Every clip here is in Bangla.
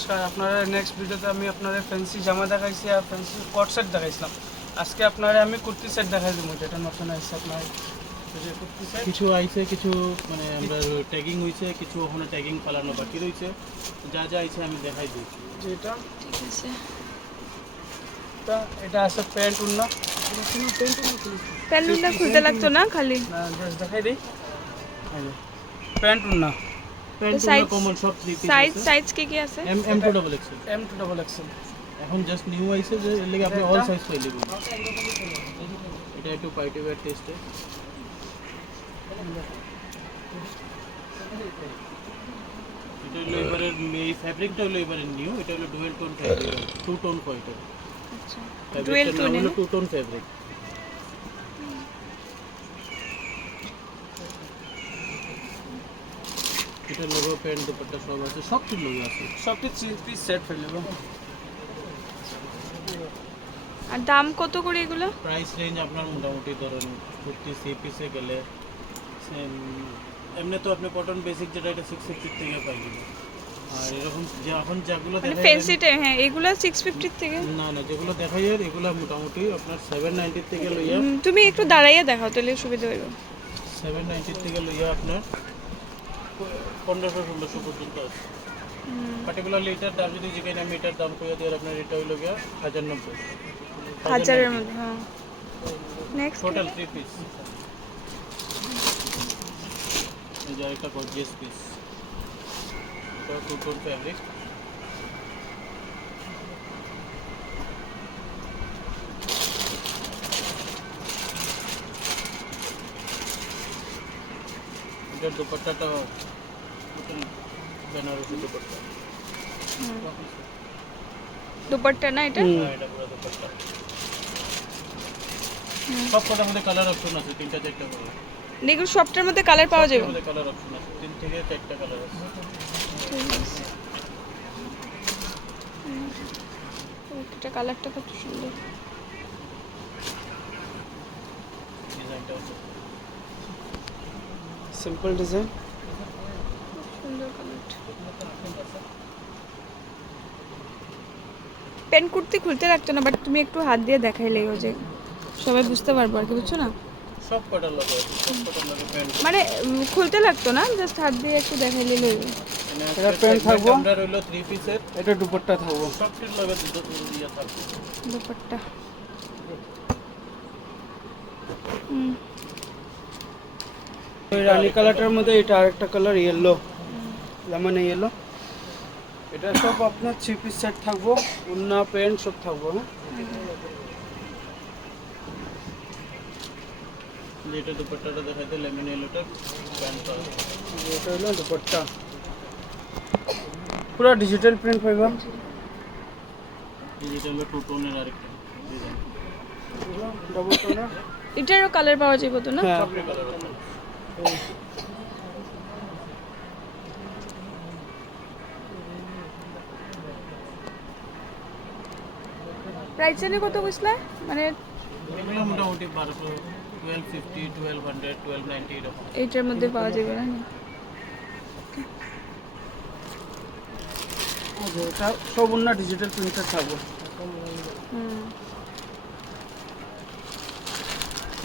নমস্কার, আপনারা নেক্সট ভিডিওতে আমি আপনাদের ফ্যান্সি জামা দেখাইছি আর ফ্যান্সি কোট সেট দেখাইছিলাম। আজকে আপনারা আমি কুর্তি সেট দেখাই দেবো, যেটা নতুন আসছে আপনার কুর্তি সেট। কিছু আইছে, কিছু মানে আমরা ট্যাগিং হইছে, কিছু ওখানে ট্যাগিং পালানো বাকি রয়েছে। যা যা আইছে আমি দেখাই দিই। যেটা ঠিক আছে। এটা আছে প্যান্ট উন্না, প্যান্টটা খুলতে লাগতো না খালি? না জাস্ট দেখাই দিই। প্যান্ট উন্না প্যান্ট size- কমন সব থ্রি পিস সাইজ কি আছে? M2 double XL. M2 double XL. এখন জাস্ট নিউ আইছে যে এর লাগি আপনি অল সাইজ পাইলে। এটা একটু পার্টি ওয়্যার টেস্টে। এটা হলো এবারে এই ফ্যাব্রিকটা হলো এবারে নিউ। এটা হলো dual tone fabric, two tone quality. আচ্ছা, ডুয়াল ডুয়েল টোন হলো টু টোন ফ্যাব্রিক। এটা লোগো প্যান্ট দুপাট্টা সব আছে, সব কিছু লোগো আছে। সবটি 3 পিস সেট হয়ে যাবে। আর দাম কত করে এগুলো? প্রাইস রেঞ্জ আপনার মোটামুটি ধরুন কুর্তি সি পিসে গেলে এমনি তো আপনি কটন বেসিক যেটা এটা 650 থেকে পাই যাবেন। আর এরকম যে এখন যেগুলো মানে দেখাই ফ্যান্সিটা, হ্যাঁ এগুলো 650 থেকে। না না, যেগুলো দেখাই আর এগুলো মোটামুটি আপনার 790 থেকে লইয়া তুমি একটু দাঁড়াইয়া দেখাও তাহলে সুবিধা হইব। 790 থেকে লইয়া আপনার 1500-1600 পর্যন্ত আছে। পার্টিকুলারলি এটার দাম যদি যেখানে আমি এটার দাম কইয়া দিয়ে আপনার এটা হইল গিয়া 1090। হাজারের মধ্যে, হ্যাঁ। Next total 3 piece. এই যে একটা গর্জিয়াস পিস, এটা টু টোন ফ্যাব্রিক। এটার দুপাট্টাটা টোটাল বেনারসি দুপাট্টা। দুপাট্টা না এটা? হ্যাঁ, এটা পুরো দুপাট্টা। সব কটার মধ্যে কালার অপশন আছে, 3-4টা করে। এগুলো সবটার মধ্যে কালার পাওয়া যাবে? মধ্যে কালার অপশন আছে, 3 থেকে 4টা কালার আছে। এটা কালারটা কত সুন্দর। ডিজাইনটা আছে সিম্পল ডিজাইন। সুন্দর কালারটা। প্যান্ট কুর্তি খুলতে লাগতো না, বাট তুমি একটু হাত দিয়ে দেখাইলেই ও যে সবাই বুঝতে পারবো আর কি, বুঝছো না? সব কটার লাগে আছে, সব কটার লাগে প্যান্ট। মানে খুলতে লাগতো না, জাস্ট হাত দিয়ে একটু দেখাইলেই হইবে। এটা প্যান্ট থাকবো, আমরা রইলো 3 পিসের। এটা দুপাট্টা থাকবো। সব কিছু লাগে ইয়া থাকবে। দুপাট্টা। ওই রানী কালারটার মধ্যে এটা আরেকটা কালার ইয়েলো, লেমন ইয়েলো। এটা সব আপনার 3 পিস সেট থাকবো, উন্না প্যান্ট সব থাকবো। হ্যাঁ, যেটা দুপাট্টাটা দেখাইতে লেমন ইয়েলোটা প্যান্ট পাবে। এটা হলো দুপাট্টা, পুরো ডিজিটাল প্রিন্ট পাইবা। যেটা হলো টু টোনের আরেকটা ডিজাইন। Double toner. এটারও কালার পাওয়া যাবে তো না? হ্যাঁ, সব কালার আছে। প্রাইস জানি কত কইছলা? মানে এগুলো মোটামুটি 1200, 1250, 1200, 1290 এরকম। এইটার মধ্যে পাওয়া যাবে না? এটা সব উন্না ডিজিটাল প্রিন্টার থাকবো।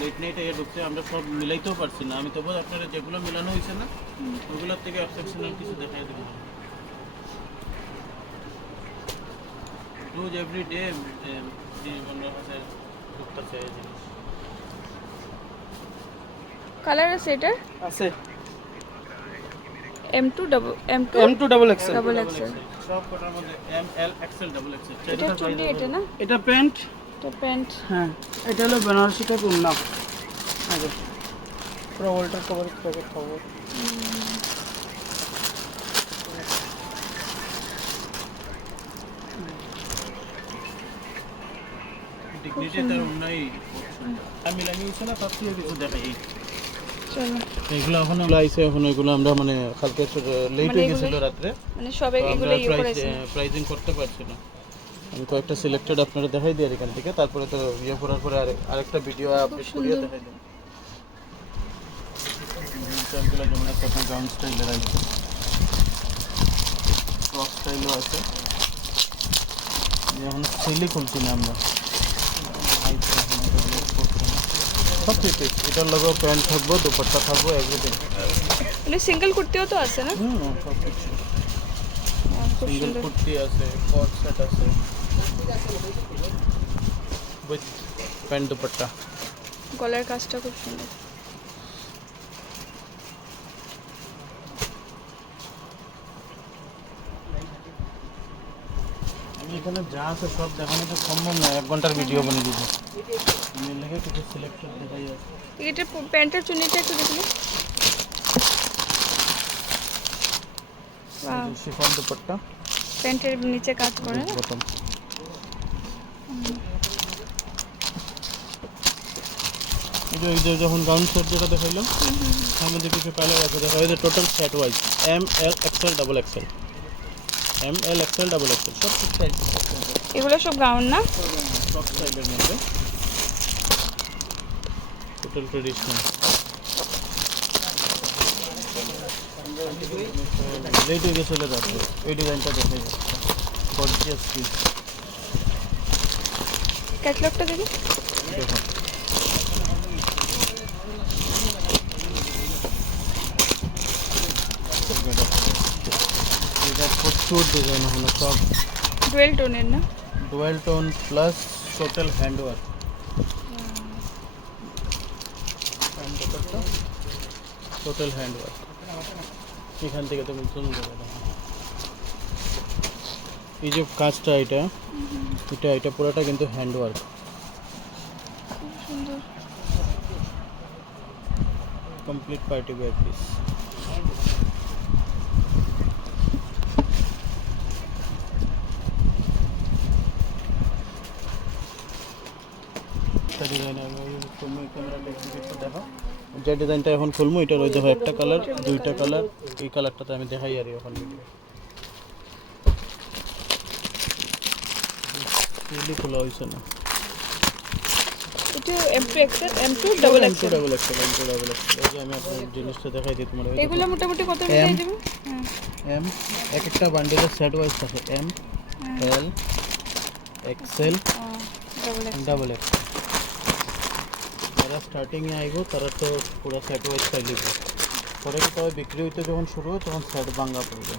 লেট নাইট এর ঢুকতে আমরা সব মিলাইতেও পারছি না। আমি তবু আপনারা যেগুলো মিলানো হয়েছে না ওগুলোর থেকে এক্সেপশনাল কিছু দেখাই দেবো। রোজ এভরি ডে জীবনের কাছে ঢুকতেছে এই জিনিস। কালার আছে এটার? আছে M2 double XL. Double Excel. সব কটার মধ্যে M L XL double XL. এটা চুন্ডি, এটা না? এটা প্যান্ট। এটা প্যান্ট। হ্যাঁ, এটা হলো বেনারসি টাইপ উন্না। আগে পুরো ওয়াল্টার কভার প্যাকেট থাকবো। ডিগনিটি তার অন্যায় আমি লাগিয়েছি না, তার থেকে কিছু দেখাই। চলো, এগুলো এখন আইছে, এখন এগুলো আমরা মানে কালকে লেট হয়ে গেছিল রাত্রে, মানে সবে এগুলো ইয়ে করেছে। প্রাইজিং করতে পারছি না। আমি কয়েকটা সিলেক্টেড আপনারা দেখাই দিই এখান থেকে, তারপরে তো ইয়ে করার পরে আরেকটা ভিডিও আপলোড করিয়ে দেখাই দিই। যেমন একটা গাউন স্টাইলের আছে। ফ্রক স্টাইলও আছে। এখন সেলই খুলছি না আমরা, সব কিছু। এটার লগেও প্যান্ট থাকবো, দুপাট্টা থাকবো, এভরিথিং। মানে সিঙ্গেল কুর্তিও তো আছে না? সব কিছু। খুব সিঙ্গেল সুন্দর। কুর্তি আছে, কট সেট আছে উইথ প্যান্ট দুপাট্টা। গলার কাজটা খুব সুন্দর। আমি এখানে যা আছে সব দেখানো তো সম্ভব নয়, 1 ঘন্টার ভিডিও বানিয়ে দিব। আমি লেগে কিছু সিলেক্টেড দেখাই আছে। এটা প্যান্টের চুন্নিটা একটু দেখলে। ওয়াও, শিফন দুপাট্টা, প্যান্টের নিচে কাজ করে না? বটম। এই যে যখন গাউন সেট যেটা দেখাইলাম, তার মধ্যে কিছু কালার আছে, দেখা যায় total set wise M, L, XL, double Excel, M, L, XL, double Excel, সব কিছু সাইজ এগুলো সব গাউন না? সব স্টাইলের মধ্যে, টোটাল ট্রেডিশনাল। লেট হয়ে গেছে আছে, এই ডিজাইনটা দেখাই যাচ্ছে, গর্জিয়াস পিস। ক্যাটলগটা দেখি। দেখুন এটা প্রচুর ডিজাইন হলো, সব ডুয়েল টোনের না? Dual tone plus total hand work. Total hand work, এখান থেকে তুমি সুন্দর করে দেখো। এই যে কাজটা, এটা এটা পুরোটা কিন্তু হ্যান্ড ওয়ার্ক। খুব সুন্দর। Complete party wear piece. যে ডিজাইনটা এখন খুলবো, এটার ওই দেখো একটা কালার, দুইটা কালার, এই কালারটাতে আমি দেখাই আর এখন ভিডিও খোলা হয়েছে না। এটা M2 XL, M2 double M2 XL। Double Excel, M2 double XL. এই যে আমি আপনার জিনিসটা দেখাই দিই তোমার। এগুলো মোটামুটি কত মিলিয়ে দেবে? হ্যাঁ, এম, এক একটা বান্ডেলের সেট ওয়াইজ থাকে, M, L, XL, double XL। Double XL. যারা স্টার্টিংয়ে আইব তারা তো পুরো সেট ওয়াইজ পাই লিখবে, পরে তবে বিক্রি হইতে যখন শুরু হয় তখন সেট ভাঙ্গা পড়বে।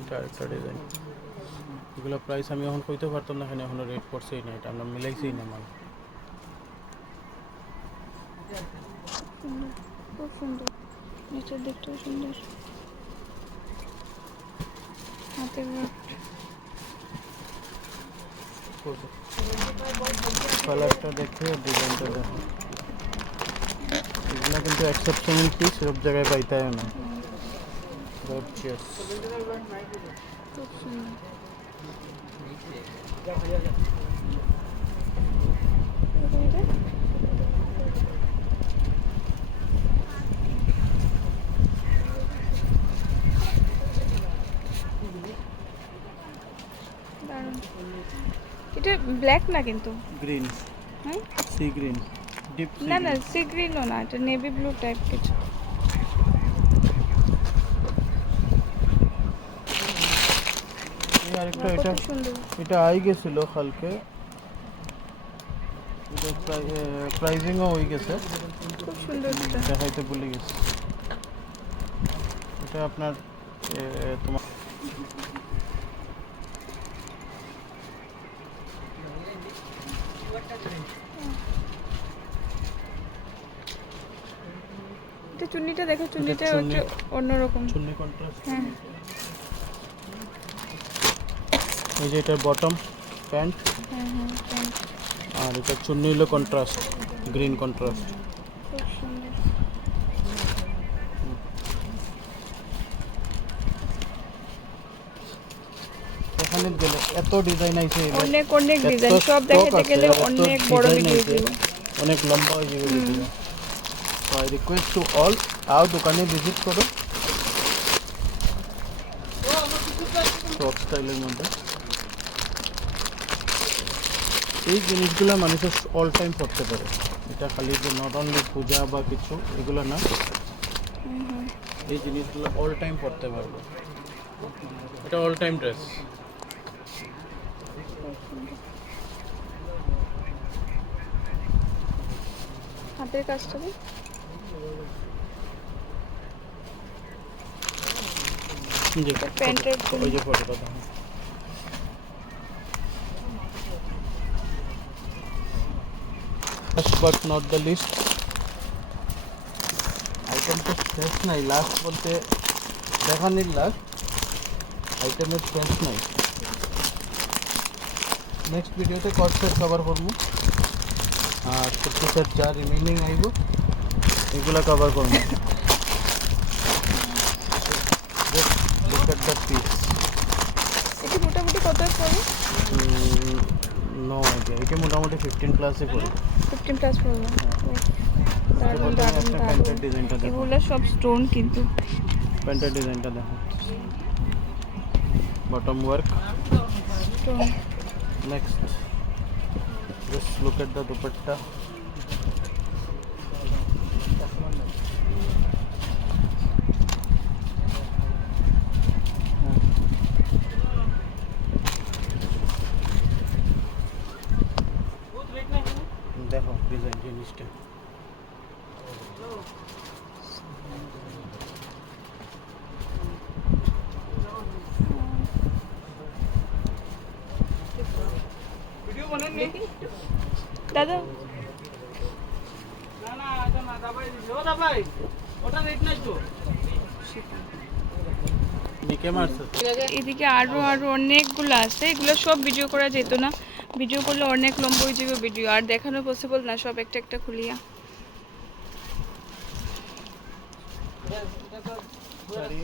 এটা আরেকটা ডিজাইন। এগুলো প্রাইস আমি এখন কইতে পারতাম না, এখানে এখনো রেট করছেই না, এটা আমরা মিলাইছেই না মাল। খুব সুন্দর, নিচের দিকটাও সুন্দর, হাতের কালারটা দেখে ডিজাইনটা দেখো। এগুলো কিন্তু এক্সেপশনাল পিস, সব জায়গায় পাইতে হয় না। গর্জিয়াস। খুব সুন্দর। দারুণ। এটা ব্ল্যাক না কিন্তু, গ্রিন, হ্যাঁ? সি গ্রিন, ডিপ সি না না, সি গ্রিনও না, এটা নেভি ব্লু টাইপ কিছু। আরেকটা, কত এটা সুন্দর। এটা আই গেছিল কালকে, এটা প্রাইজিংও হয়ে গেছে, খুব সুন্দর এটা। দেখাইতে ভুলে গেছি। এটা আপনার তোমার এটা চুন্নিটা দেখো, চুন্নিটা চুন্নি। একটু অন্যরকম। চুন্নি কন্ট্রাস্ট। হ্যাঁ, এই যে এটার বটম প্যান্ট, হ্যাঁ হ্যাঁ, প্যান্ট। আর এটা চুন্নি হলো কন্ট্রাস্ট, গ্রিন কন্ট্রাস্ট। খুব সুন্দর। এখানে গেলে এত ডিজাইন আইছে, অনেক অনেক এত ডিজাইন, সব stock দেখাতে আছে, গেলে আর এত অনেক বড় design ভিডিও আছে, দিব। অনেক লম্বা হয়ে যাবে video. So I request to all, আও দোকানে ভিজিট করো। ফ্রক স্টাইলের মধ্যে এই জিনিসগুলো মানুষের অল টাইম পড়তে পারে, এটা খালি যে নট অনলি পূজা বা কিছু এগুলো না, এই জিনিসগুলো অল টাইম পড়তে পারবে, এটা অল টাইম ড্রেস। হাতের কাজটা দিই। জি প্যান্টের ওই যে ফটোটা দেখুন। Last but not the least, item তো শেষ নাই, লাস্ট বলতে দেখানির লাস্ট, আইটেমের শেষ নাই। নেক্সট ভিডিওতে কট সেট কভার করবো, আর কুর্তি সেট যা রিমেনিং আইব এগুলো কভার করবো। Look at the piece. এটি মোটামুটি কত পড়বে? নো আইডিয়া, এটা মোটামুটি 15+ পড়ে। 15+ পড়বে। দারুণ দারুণ একটা দারুণ। প্যান্টের ডিজাইনটা দেখো, এগুলো সব স্টোন কিন্তু। প্যান্টের ডিজাইনটা দেখো, bottom work. Stone. Next, just look at the dupatta. দেখো ডিজাইন জিনিসটা, ভিডিও বানান নি দাদা না না এটা না দাবাই দিছে ও দাবাই ওটা রেট নাই তো ডিকে মারছে। এদিকে আরো আরো অনেকগুলো আছে, এগুলো সব ভিডিও করা যেত না, ভিডিও করলে অনেক লম্বা হয়ে যাবে ভিডিও, আর দেখানো পসিবল না সব একটা একটা খুলিয়া। শাড়ি